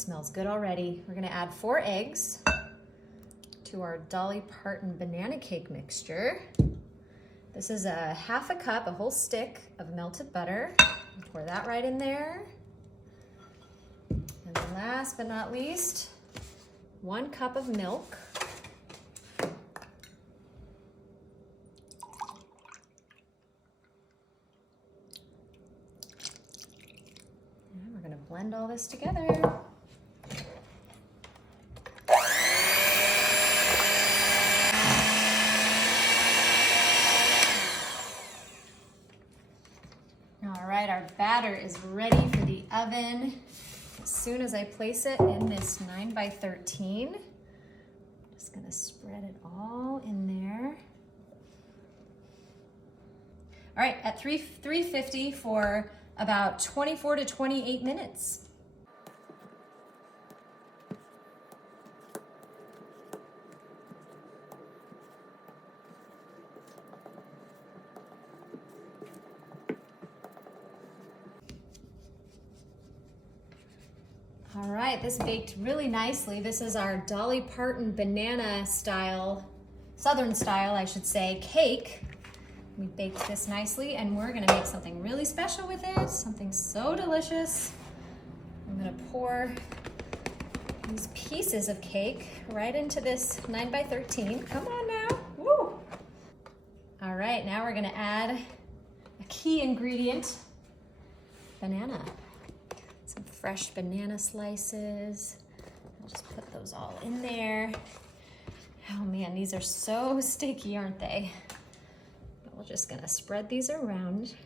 smells good already. We're gonna add 4 eggs to our Dolly Parton banana cake mixture. This is a 1/2 cup, a whole stick of melted butter. Pour that right in there. And then last but not least, 1 cup of milk. And we're gonna blend all this together. All right, our batter is ready for the oven. As soon as I place it in this 9x13, I'm just gonna spread it all in there. All right, at 350 for about 24 to 28 minutes. All right, this baked really nicely. This is our Dolly Parton banana style, Southern style, I should say, cake. We baked this nicely and we're gonna make something really special with it, something so delicious. I'm gonna pour these pieces of cake right into this 9x13. Come on now, woo! All right, now we're gonna add a key ingredient, banana. Some fresh banana slices. I'll just put those all in there. Oh man, these are so sticky, aren't they? But we're just gonna spread these around.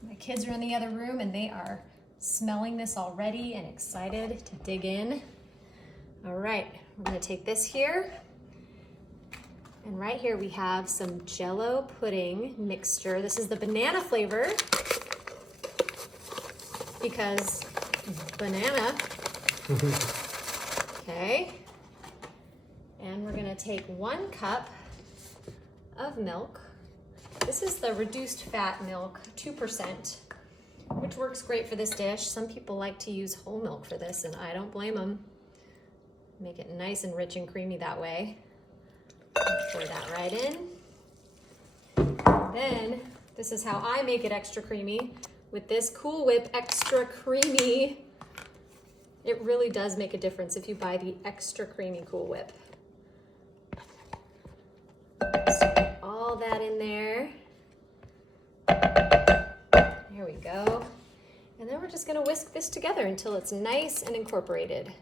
My kids are in the other room and they are smelling this already and excited to dig in. All right, we're gonna take this here. And right here we have some Jell-O pudding mixture. This is the banana flavor, because banana. Okay. And we're gonna take 1 cup of milk. This is the reduced fat milk, 2%, which works great for this dish. Some people like to use whole milk for this, and I don't blame them. Make it nice and rich and creamy that way. Pour that right in. Then, this is how I make it extra creamy. With this Cool Whip Extra Creamy, it really does make a difference if you buy the extra creamy Cool Whip. So put all that in there. There we go. And then we're just gonna whisk this together until it's nice and incorporated.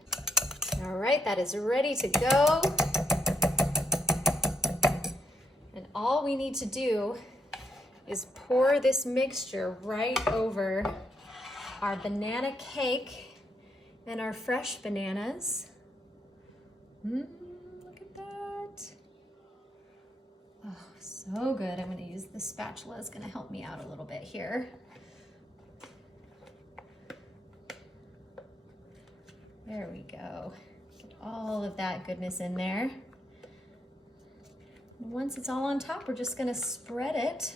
All right, that is ready to go. And all we need to do is pour this mixture right over our banana cake and our fresh bananas. Look at that. Oh, so good. I'm gonna use the spatula. It's gonna help me out a little bit here. There we go. Get all of that goodness in there. And once it's all on top, we're just gonna spread it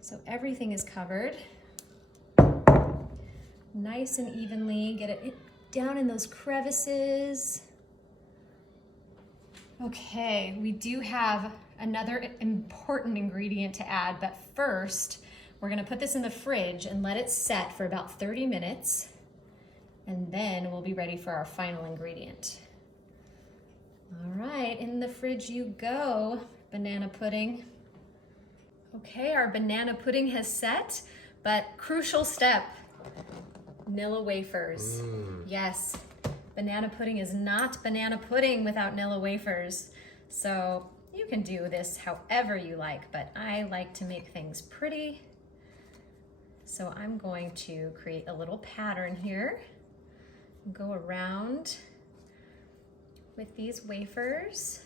so everything is covered. Nice and evenly, get it down in those crevices. Okay, we do have another important ingredient to add, but first, we're gonna put this in the fridge and let it set for about 30 minutes, and then we'll be ready for our final ingredient. All right, in the fridge you go, banana pudding. Okay, our banana pudding has set, but crucial step, Nilla wafers. Yes, banana pudding is not banana pudding without Nilla wafers. So you can do this however you like, but I like to make things pretty. So I'm going to create a little pattern here, go around with these wafers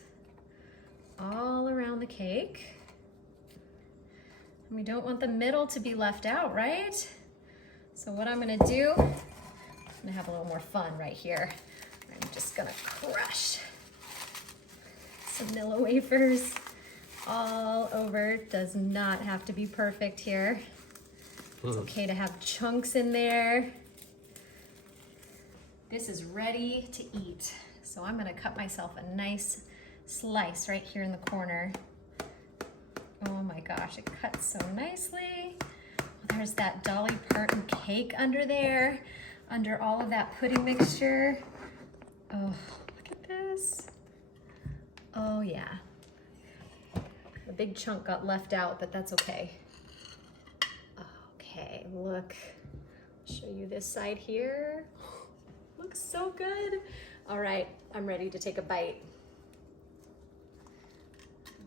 all around the cake. We don't want the middle to be left out, right? So what I'm gonna do, I'm gonna have a little more fun right here. I'm just gonna crush some Nilla wafers all over. Does not have to be perfect here. It's okay to have chunks in there. This is ready to eat. So I'm gonna cut myself a nice slice right here in the corner. Oh my gosh, it cuts so nicely. There's that Dolly Parton cake under there, under all of that pudding mixture. Oh, look at this. Oh yeah. A big chunk got left out, but that's okay. Okay, look. Show you this side here. Looks so good. All right, I'm ready to take a bite.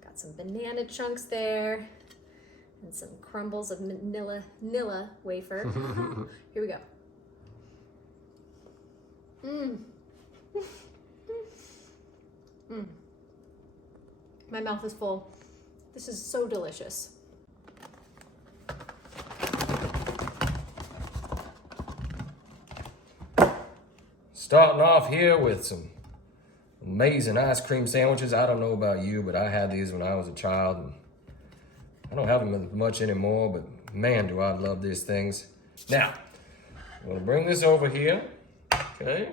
Got some banana chunks there and some crumbles of Nilla wafer. Here we go. Mmm. Mmm. My mouth is full. This is so delicious. Starting off here with some amazing ice cream sandwiches. I don't know about you, but I had these when I was a child. And I don't have them much anymore, but man, do I love these things. Now, I'm gonna bring this over here, okay?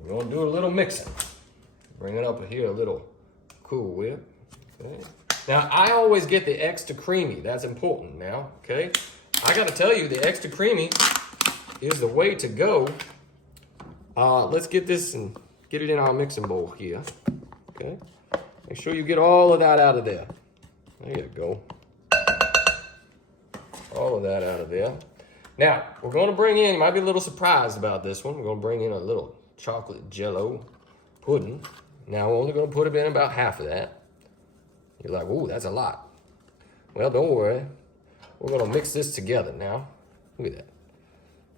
We're gonna do a little mixing. Bring it up here a little Cool Whip, okay? Now, I always get the extra creamy. That's important now, okay? I gotta tell you, the extra creamy is the way to go. Let's get this and get it in our mixing bowl here, okay? Make sure you get all of that out of there. There you go. All of that out of there. Now, we're gonna bring in, you might be a little surprised about this one, we're gonna bring in a little chocolate jello pudding. Now, we're only gonna put in about half of that. You're like, ooh, that's a lot. Well, don't worry. We're gonna mix this together now. Look at that.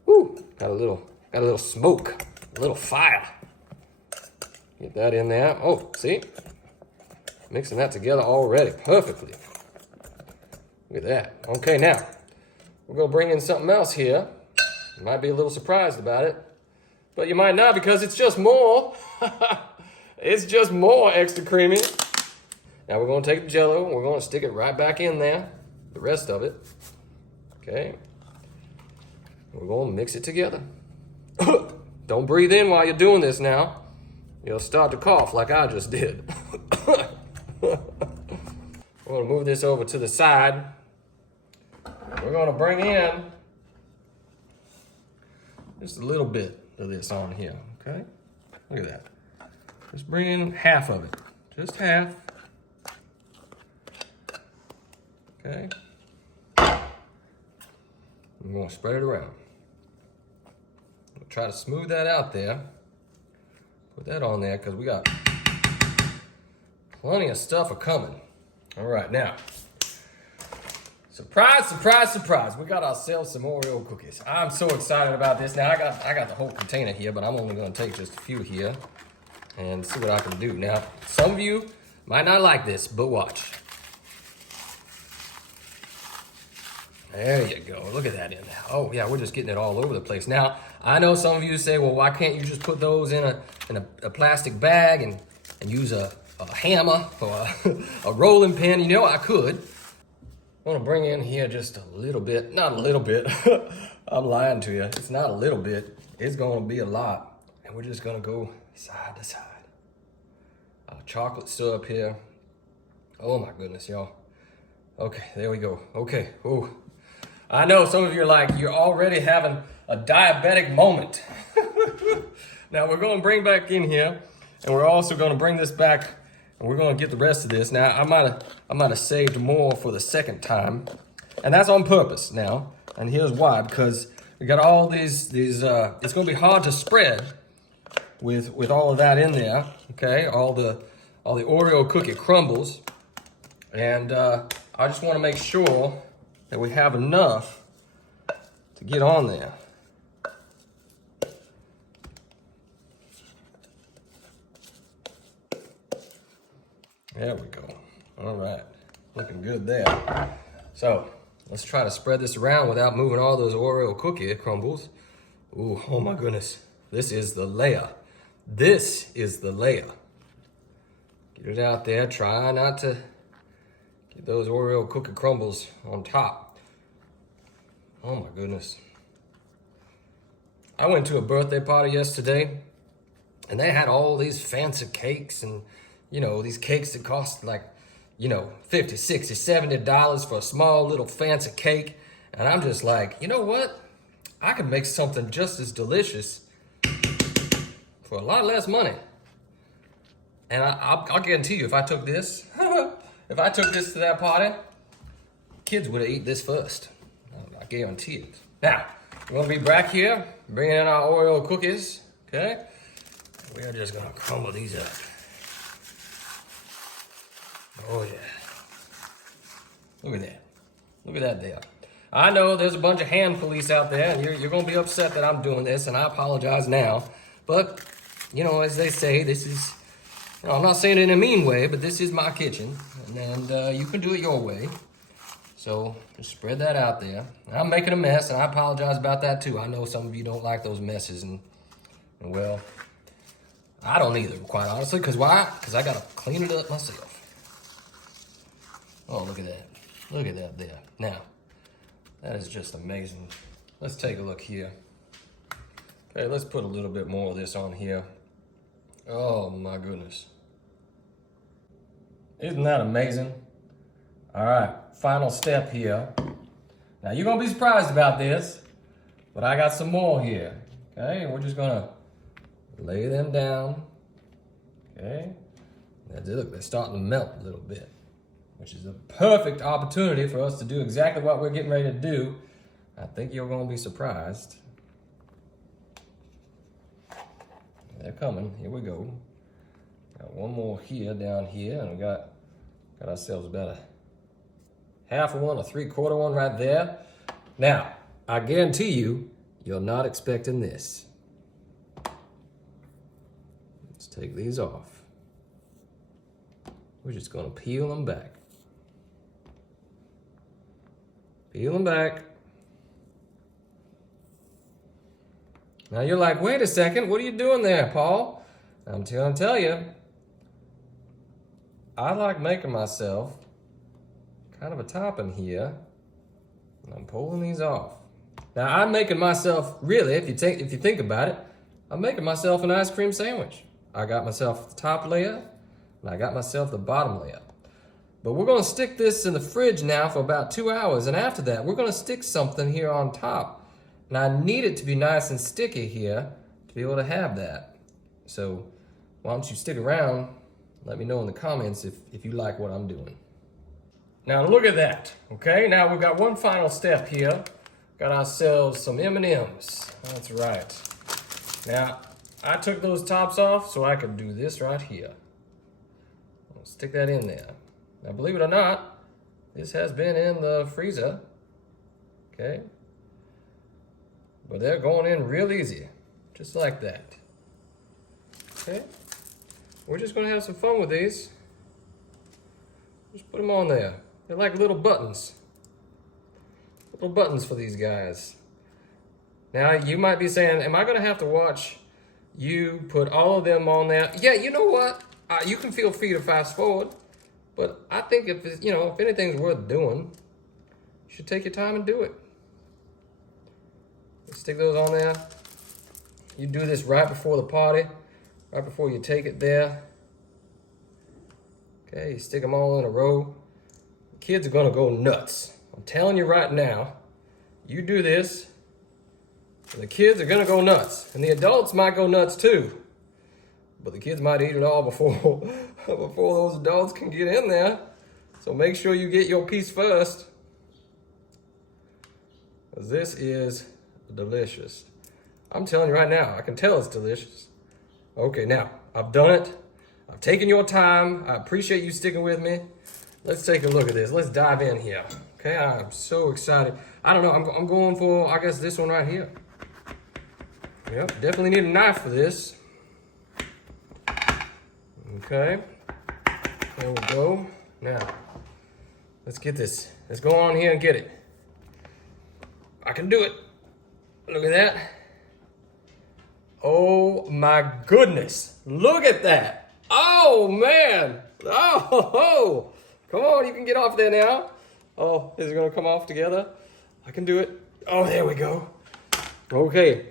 Woo, got a little smoke. A little fire. Get that in there. Oh, see? Mixing that together already perfectly. Look at that. Okay, now, we're gonna bring in something else here. You might be a little surprised about it, but you might not because it's just more. It's just more extra creamy. Now we're gonna take the Jello and we're gonna stick it right back in there, the rest of it. Okay. We're gonna mix it together. Don't breathe in while you're doing this now. You'll start to cough like I just did. We're gonna move this over to the side. We're gonna bring in just a little bit of this on here, okay? Look at that. Just bring in half of it, just half. Okay. We're gonna spread it around. Try to smooth that out there. Put that on there because we got plenty of stuff coming. All right, now, surprise, surprise, surprise. We got ourselves some Oreo cookies. I'm so excited about this. Now, I got the whole container here, but I'm only gonna take just a few here and see what I can do. Now, some of you might not like this, but watch. There you go. Look at that in there. Oh yeah, we're just getting it all over the place. Now, I know some of you say, well, why can't you just put those in a plastic bag and use a hammer or a rolling pin? You know, I could. I'm gonna bring in here just a little bit, not a little bit. I'm lying to you. It's not a little bit. It's gonna be a lot. And we're just gonna go side to side. Chocolate syrup here. Oh my goodness, y'all. Okay, there we go. Okay, ooh. I know some of you are like, you're already having a diabetic moment. Now we're gonna bring back in here, and we're also gonna bring this back, and we're gonna get the rest of this. Now I might have saved more for the second time, and that's on purpose now. And here's why, because we got all these it's gonna be hard to spread with all of that in there, okay? All the Oreo cookie crumbles. And I just wanna make sure that we have enough to get on there. There we go. All right, looking good there. So let's try to spread this around without moving all those Oreo cookie crumbles. Ooh, oh my goodness. This is the layer. This is the layer. Get it out there. Try not to get those Oreo cookie crumbles on top. Oh my goodness. I went to a birthday party yesterday, and they had all these fancy cakes, and these cakes that cost like $50, $60, $70 for a small little fancy cake. And I'm just like, you know what? I could make something just as delicious for a lot less money. And I'll guarantee you, if I took this, if I took this to that party, kids would have eaten this first. I guarantee it. Now, we're gonna be back here, bringing in our Oreo cookies, okay? We are just gonna crumble these up. Oh yeah. Look at that. Look at that there. I know there's a bunch of hand police out there, and you're gonna be upset that I'm doing this, and I apologize now. But, as they say, this is, I'm not saying it in a mean way, but this is my kitchen, and you can do it your way. So just spread that out there. I'm making a mess, and I apologize about that too. I know some of you don't like those messes, and well, I don't either, quite honestly. Because why? Because I gotta clean it up myself. Oh, look at that. Look at that there. Now, that is just amazing. Let's take a look here. Okay, let's put a little bit more of this on here. Oh my goodness. Isn't that amazing? All right, final step here. Now you're gonna be surprised about this, but I got some more here. Okay, and we're just gonna lay them down. Okay, look, they're starting to melt a little bit, which is a perfect opportunity for us to do exactly what we're getting ready to do. I think you're gonna be surprised. They're coming, here we go. Got one more here, down here, and we got ourselves about a half of one, a 3/4 one right there. Now, I guarantee you're not expecting this. Let's take these off. We're just gonna peel them back. Peel them back. Now you're like, wait a second, what are you doing there, Paul? I'm gonna tell you, I like making myself kind of a topping here, and I'm pulling these off. Now I'm making myself, really, if you think about it, I'm making myself an ice cream sandwich. I got myself the top layer, and I got myself the bottom layer. But we're gonna stick this in the fridge now for about 2 hours, and after that, we're gonna stick something here on top. And I need it to be nice and sticky here to be able to have that. So why don't you stick around? Let me know in the comments if you like what I'm doing. Now look at that, okay? Now we've got one final step here. Got ourselves some M&Ms. That's right. Now, I took those tops off so I could do this right here. I'll stick that in there. Now believe it or not, this has been in the freezer, okay? But they're going in real easy, just like that. Okay? We're just gonna have some fun with these. Just put them on there. They're like little buttons. Little buttons for these guys. Now, you might be saying, am I gonna have to watch you put all of them on there? Yeah, you know what? You can feel free to fast forward, but I think if anything's worth doing, you should take your time and do it. Stick those on there. You do this right before the party, right before you take it there. Okay, you stick them all in a row. The kids are gonna go nuts. I'm telling you right now, you do this, and the kids are gonna go nuts. And the adults might go nuts too. But the kids might eat it all before those adults can get in there. So make sure you get your piece first. 'Cause this is delicious. I'm telling you right now, I can tell it's delicious. Okay, now, I've done it. I've taken your time. I appreciate you sticking with me. Let's take a look at this. Let's dive in here. Okay, I'm so excited. I don't know, I'm going for, I guess, this one right here. Yep, definitely need a knife for this. Okay, there we go. Now, let's get this. Let's go on here and get it. I can do it. Look at that. Oh my goodness. Look at that. Oh man. Oh, come on, you can get off there now. Oh, is it gonna come off together? I can do it. Oh, there we go. Okay.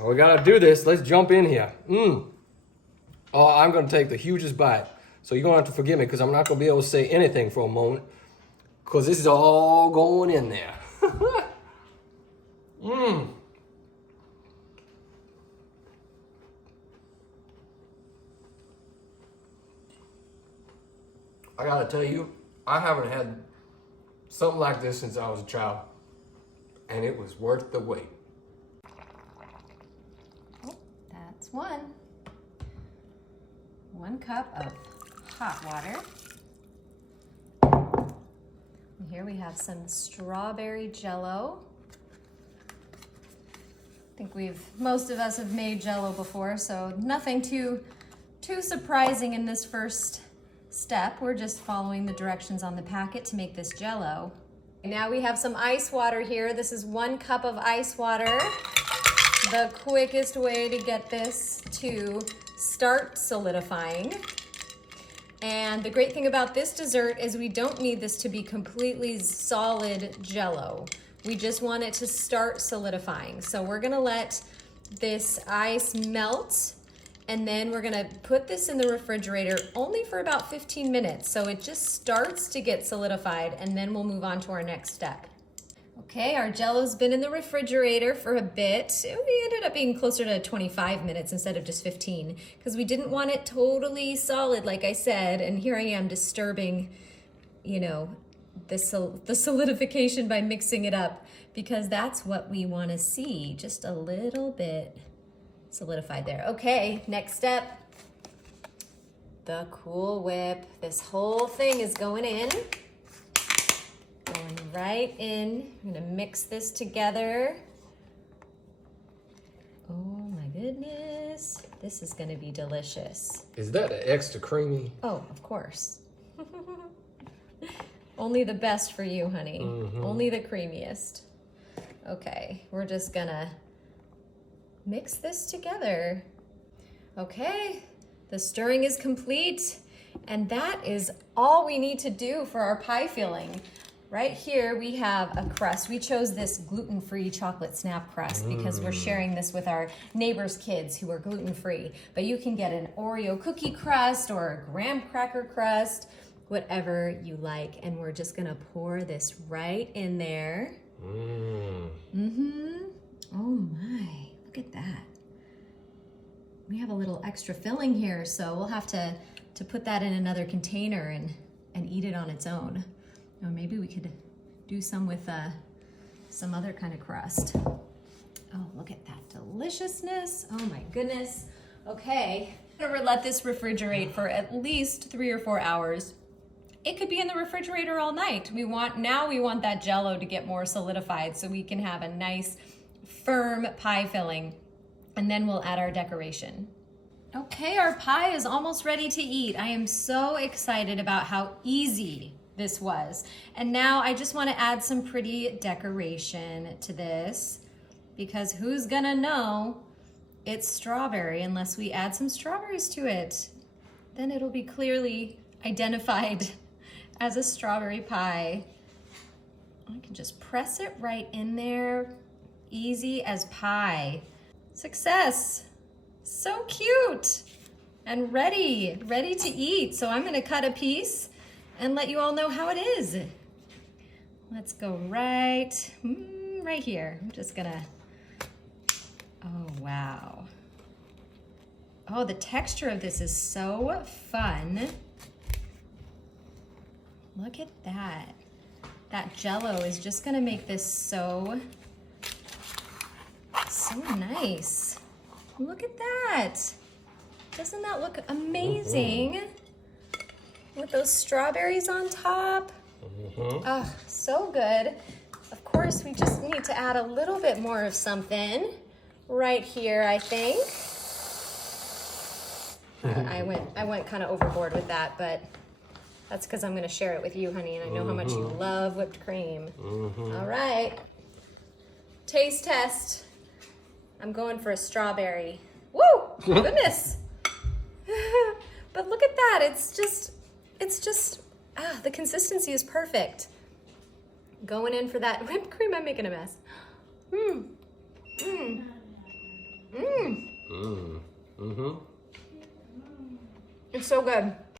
We gotta do this. Let's jump in here. Oh, I'm gonna take the hugest bite. So you're gonna have to forgive me because I'm not gonna be able to say anything for a moment. Because this is all going in there. I gotta tell you, I haven't had something like this since I was a child. And it was worth the wait. Oh, that's one. 1 cup of hot water. And here we have some strawberry jello. I think most of us have made jello before, so nothing too surprising in this first step. We're just following the directions on the packet to make this jello. Now we have some ice water here. This is 1 cup of ice water. The quickest way to get this to start solidifying. And the great thing about this dessert is we don't need this to be completely solid jello. We just want it to start solidifying. So we're gonna let this ice melt, and then we're gonna put this in the refrigerator only for about 15 minutes. So it just starts to get solidified, and then we'll move on to our next step. Okay, our jello's been in the refrigerator for a bit. We ended up being closer to 25 minutes instead of just 15 because we didn't want it totally solid, like I said. And here I am disturbing, the solidification by mixing it up because that's what we want to see, just a little bit solidified there. Okay, next step, the Cool Whip. This whole thing is going in. Going right in. I'm gonna mix this together. Oh my goodness. This is gonna be delicious. Is that extra creamy? Oh, of course. Only the best for you, honey. Only the creamiest. Okay, we're just gonna mix this together. Okay, the stirring is complete, and that is all we need to do for our pie filling. Right here we have a crust. We chose this gluten-free chocolate snap crust because we're sharing this with our neighbors' kids who are gluten-free. But you can get an Oreo cookie crust or a graham cracker crust, whatever you like. And we're just gonna pour this right in there. Oh my, look at that. We have a little extra filling here, so we'll have to put that in another container and eat it on its own. Or maybe we could do some with some other kind of crust. Oh, look at that deliciousness. Oh my goodness. Okay, I'm gonna let this refrigerate for at least 3 or 4 hours. It could be in the refrigerator all night. We want that jello to get more solidified so we can have a nice firm pie filling, and then we'll add our decoration. Okay, our pie is almost ready to eat. I am so excited about how easy this was. And now I just want to add some pretty decoration to this because who's gonna know it's strawberry unless we add some strawberries to it? Then it'll be clearly identified as a strawberry pie. I can just press it right in there. Easy as pie. Success. So cute and ready to eat. So I'm gonna cut a piece and let you all know how it is. Let's go right here. I'm just gonna, oh wow. Oh, the texture of this is so fun. Look at that. That jello is just gonna make this so nice. Look at that. Doesn't that look amazing? With those strawberries on top. Oh, so good. Of course, we just need to add a little bit more of something right here, I think. I went kind of overboard with that, but that's because I'm gonna share it with you, honey, and I know how much you love whipped cream. All right, taste test. I'm going for a strawberry. Woo, goodness. But look at that, it's just, the consistency is perfect. Going in for that whipped cream, I'm making a mess. It's so good.